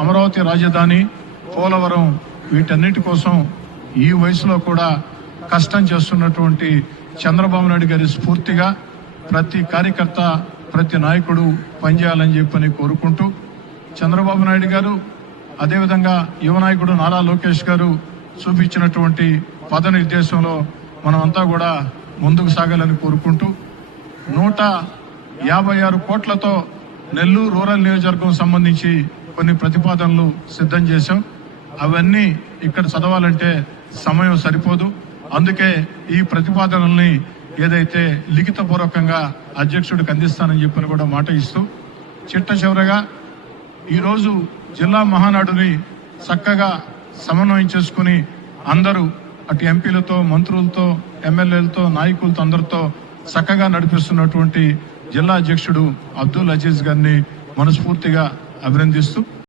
అమరావతి రాజధాని, పోలవరం వీటన్నిటి కోసం ఈ వయసులో కూడా కష్టం చేస్తున్నటువంటి చంద్రబాబు నాయుడు గారి స్ఫూర్తిగా ప్రతి కార్యకర్త, ప్రతి నాయకుడు పనిచేయాలని చెప్పని కోరుకుంటూ, చంద్రబాబు నాయుడు గారు అదేవిధంగా యువ నాయకుడు నారా లోకేష్ గారు చూపించినటువంటి పద నిర్దేశంలో మనమంతా కూడా ముందుకు సాగాలని కోరుకుంటూ 156 కోట్లతో నెల్లూరు రూరల్ నియోజకవర్గం సంబంధించి కొన్ని ప్రతిపాదనలు సిద్ధం చేశాం. అవన్నీ ఇక్కడ చదవాలంటే సమయం సరిపోదు. అందుకే ఈ ప్రతిపాదనల్ని ఏదైతే లిఖితపూర్వకంగా అధ్యక్షుడికి అందిస్తానని చెప్పని కూడా మాట ఇస్తూ, చిట్ట చివరగా ఈరోజు జిల్లా మహానాడుని చక్కగా సమన్వయం చేసుకుని అందరూ అటు ఎంపీలతో, మంత్రులతో, ఎమ్మెల్యేలతో, నాయకులతో అందరితో చక్కగా నడిపిస్తున్నటువంటి జిల్లా అధ్యక్షుడు అబ్దుల్ అజీజ్ గారిని మనస్ఫూర్తిగా అభినందిస్తూ